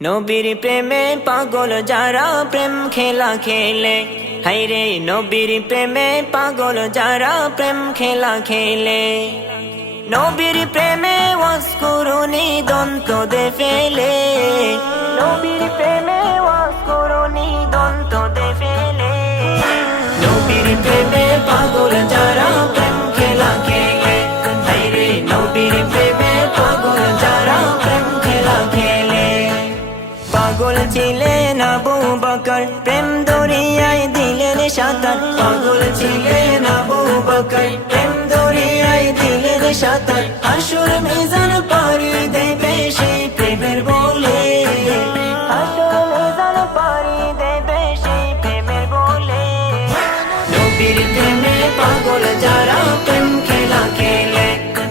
নবীর প্রেমে পাগল যারা প্রেম খেলা খেলে, হায়রে নবীর প্রেমে পাগল যারা প্রেম খেলা খেলে। নবীর প্রেমে ওয়াসকুরুনি দন্ত দে ফেলে, নবীর প্রেমে ওয়াসকুরুনি দন্ত দে ফেলে। নবীর প্রেমে পাগল যারা প্রেম খেলা খেলে, হায়রে নবীর প্রেমে পাগল যারা প্রেম খেলা খেলে। পাগল ছিলেন আবু বকর, প্রেম দরিয়ায় দিলেন সাঁতার। পাগল ছিলেন আবু বকর, প্রেম দরিয়ায় দিলেন সাঁতার। হাসুর মিজান পারি দেবে সেই প্রেমের বলে, হাসুর মিজান পারি দেবে সেই প্রেমের বলে। নবীর প্রেমে পাগল যারা প্রেম খেলা খেলে,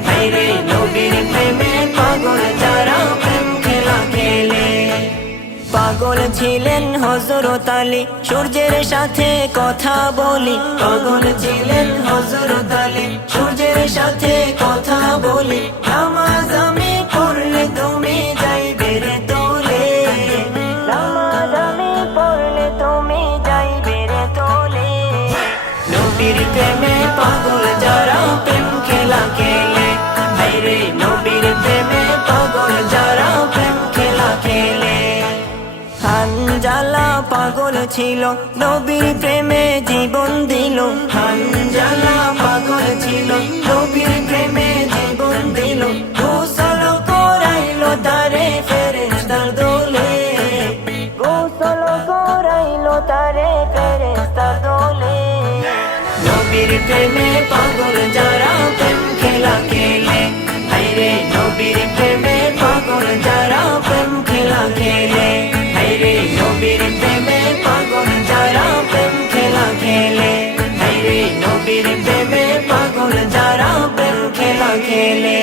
হায়রে নবীর প্রেমে পাগল যারা প্রেম খেলা খেলে। পাগল ছিলেন হযরত আলী, সূর্যের সাথে কথা বলি। পাগল ছিলেন হযরত আলী, সূর্যের সাথে কথা বলি। নামাজ আমি পড়লে তুমি যাইবে রে তোলে, নামাজ আমি পড়লে তুমি যাইবে রে তোলে। নবীর প্রেমে পাগল যারা প্রেম খেলা খেলে, হায়রে নবীর প্রেমে পাগল যারা প্রেম খেলা খেলে। হানজালা পাগল ছিল, নবীর প্রেমে জীবন দিল। হানজালা পাগল ছিল, নবীর প্রেমে জীবন দিল। গোসল করাইলো তারে ফেরেশতার দোলে, গোসল করাইলো তারে ফেরেশতার দোলে। নবীর প্রেমে পাগল যারা প্রেম খেলা খেলে, হায়রে নবীর প্রেমে পাগল যারা প্রেম খেলা খেলে। হায়রে নবীর প্রেমে পাগল যারা প্রেম খেলা খেলে, হায়রে নবীর প্রেমে পাগল যারা প্রেম খেলা খেলে।